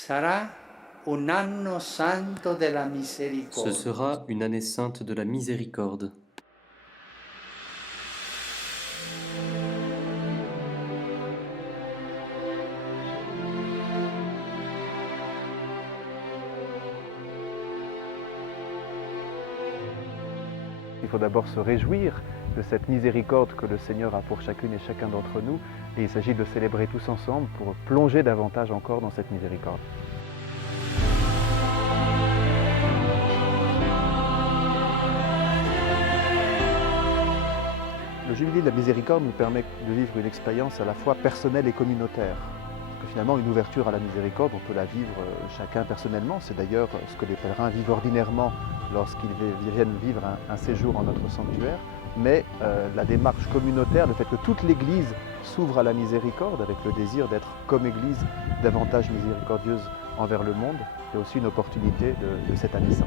Sarà un anno santo della Ce misericordia. sera une année sainte de la miséricorde. Il faut d'abord se réjouir de cette miséricorde que le Seigneur a pour chacune et chacun d'entre nous, et il s'agit de célébrer tous ensemble pour plonger davantage encore dans cette miséricorde. Le Jubilé de la miséricorde nous permet de vivre une expérience à la fois personnelle et communautaire. Parce que finalement, une ouverture à la miséricorde, on peut la vivre chacun personnellement. C'est d'ailleurs ce que les pèlerins vivent ordinairement lorsqu'ils viennent vivre un séjour en notre sanctuaire. Mais la démarche communautaire, le fait que toute l'Église s'ouvre à la miséricorde avec le désir d'être comme Église davantage miséricordieuse envers le monde, c'est aussi une opportunité de cette année sainte.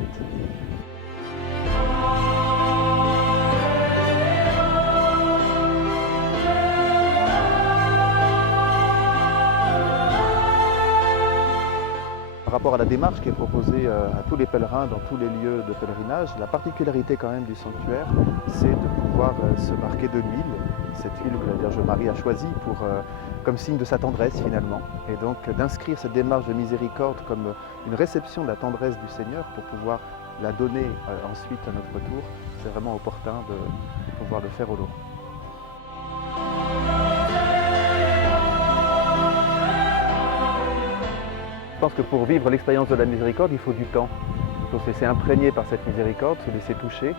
Par rapport à la démarche qui est proposée à tous les pèlerins dans tous les lieux de pèlerinage, la particularité quand même du sanctuaire, c'est de pouvoir se marquer de l'huile, cette huile que la Vierge Marie a choisie comme signe de sa tendresse finalement, et donc d'inscrire cette démarche de miséricorde comme une réception de la tendresse du Seigneur pour pouvoir la donner ensuite à notre tour, c'est vraiment opportun de pouvoir le faire au lot. Je pense que pour vivre l'expérience de la miséricorde, il faut du temps. Il faut se laisser imprégner par cette miséricorde, se laisser toucher.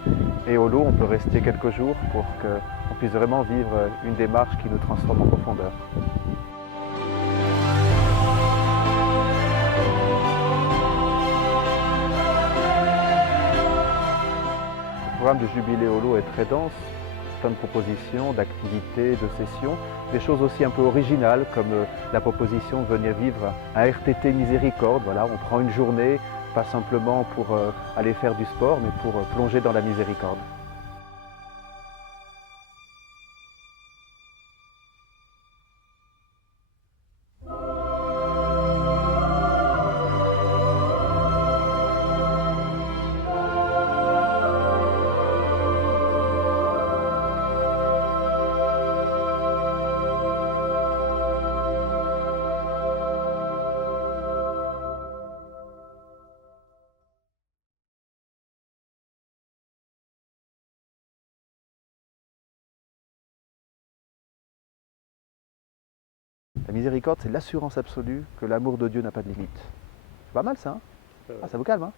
Et au lot, on peut rester quelques jours pour qu'on puisse vraiment vivre une démarche qui nous transforme en profondeur. Le programme du Jubilé au lot est très dense. Plein de propositions, d'activités, de sessions, des choses aussi un peu originales comme la proposition de venir vivre un RTT miséricorde. Voilà, on prend une journée, pas simplement pour aller faire du sport, mais pour plonger dans la miséricorde. La miséricorde, c'est l'assurance absolue que l'amour de Dieu n'a pas de limite. C'est pas mal ça, hein? Ah, ça vous calme, hein?